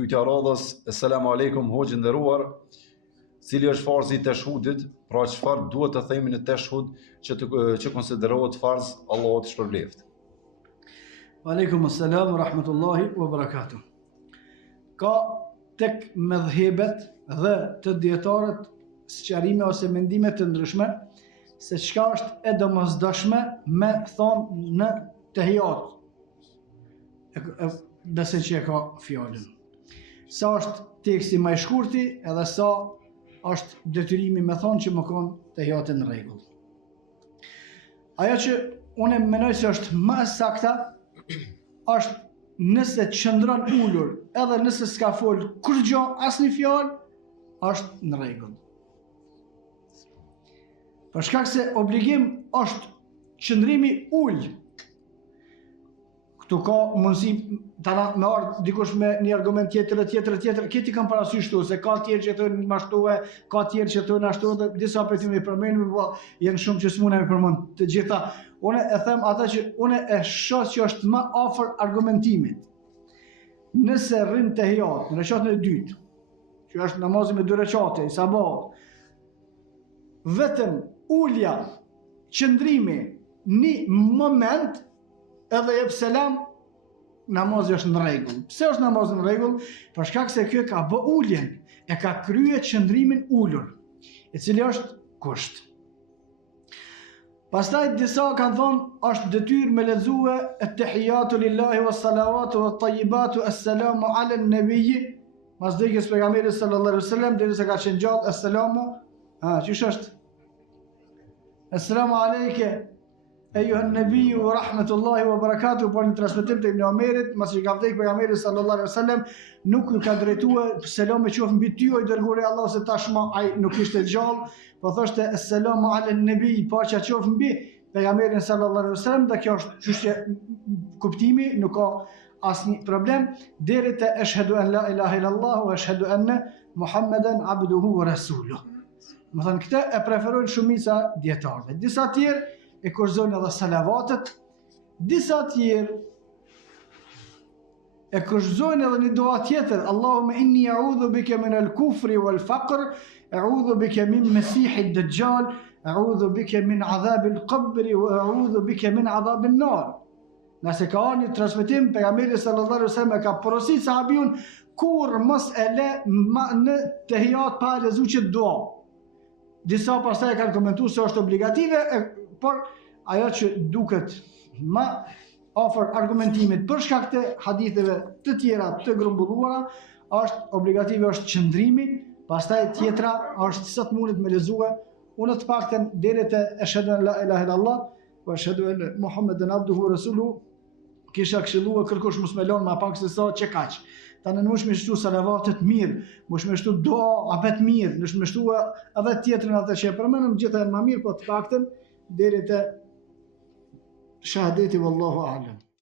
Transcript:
pyetja radhës, Assalamu alaikum, hoxhë nderuar, cili është farzi i teshhudit, pra çfarë duhet të themi në teshhud që konsiderohet farz, Allahu të shpërbleft. Aleikum assalam wa rahmatullahi wa barakatuh. Ka tek mëdhëbet dhe të dietarët sqarime ose mendime të ndryshme se çka është e domosdoshme me thonë në tehijat. Besoj që e ka fjalën. Sa është teksti më i shkurti edhe sa është detyrimi me thonë që më konë tehijat në rregull. Ajo që unë mendoj se është më e sakta është nëse qëndron ulur edhe nëse s'ka fol kurrë asnjë fjalë, është në rregull. Për shkak se obligim është qëndrimi ul. Këtu ka mundësi me ardhë dikush me një argument tjetër, këti kam parasysh këtu, se ka tjerë që thonë mashtove, ka tjerë që thonë ashtu, dhe disa për ty me përmendim, po janë shumë që s'mune me përmend të gjitha. Une e them ata që une e shoh që është më afër argumentimit. Nëse rrin tehijat, në rekatën e dytë, që është namazi me 2 rekate, i sabat, vetëm ulja, qëndrimi, një moment, edhe jep selam, namazi është në rregull. Pse është namazi në rregull? Për shkak se kjo ka bë uljen, e ka krye qëndrimin ulur, i cili është kusht. Pastaj disa kanë thonë është detyrë me lexue at-tahiyatu lillahi was-salawatu wat-tayyibatu assalamu ala an-nabiyyi, mas vdekjes pejgamberit sallallahu alaihi wasallam derisa ka qenë gjallë assalamu, çish është? Assalamu alayke Ejuha nëbiju wa rahmetullahi wa barakatuh, por një transmetim të Ibn Omerit, mas që ka vdek pejgamberi sallallahu alaihi wasallam, nuk ju ka drejtuar selam me qoftë mbi ty o i dërguari i Allahut, se tashmë ai nuk ishte gjallë, po thoshte assalamu ala nabi, paqja qoftë mbi pejgamberin sallallahu alaihi wasallam, dhe kjo është çështje kuptimi, nuk ka asnjë problem, deri te ashhadu an la ilaha illallah wa ashhadu anna Muhammeden abduhu wa rasuluh. Më thënë, këtë e preferojnë shumica dietarëve. Disa tjerë e kurzojnë edhe salavatet, disa tjerë e kurzojnë edhe një dua tjetër, Allahumma inni a'udhu bika min al-kufri wal-faqr, a'udhu bika min masihi ad-dajjal, a'udhu bika min adhab al-qabr wa a'udhu bika min adhab an-nar. Nëse ka një transmetim, pejgamberi sallallahu alaihi wasallam ka porosit sahabiun kur mos e le në tehijat pa lezu që dua. Disa pastaj kanë komentuar se është obligative, por ajo që duket më afër argumentimit për shkak të haditheve të tjera të grumbulluara, është obligative është qëndrimi, pastaj tjetra është sa të mundet me lexue, unë të paktën deri te ashhadu an la ilaha illallah wa ashhadu anna Muhammeden abduhu wa rasuluhu, kisha këshilluar kërkosh mos me lën më pak se sa që kaq. Tanë nuk më shtu salavatet mirë, mos më shtu dua abet mirë, nuk më shtu edhe tjetrën atë që e përmendëm gjithë më mirë, po të paktën deri te shahadeti wallahu a'lam.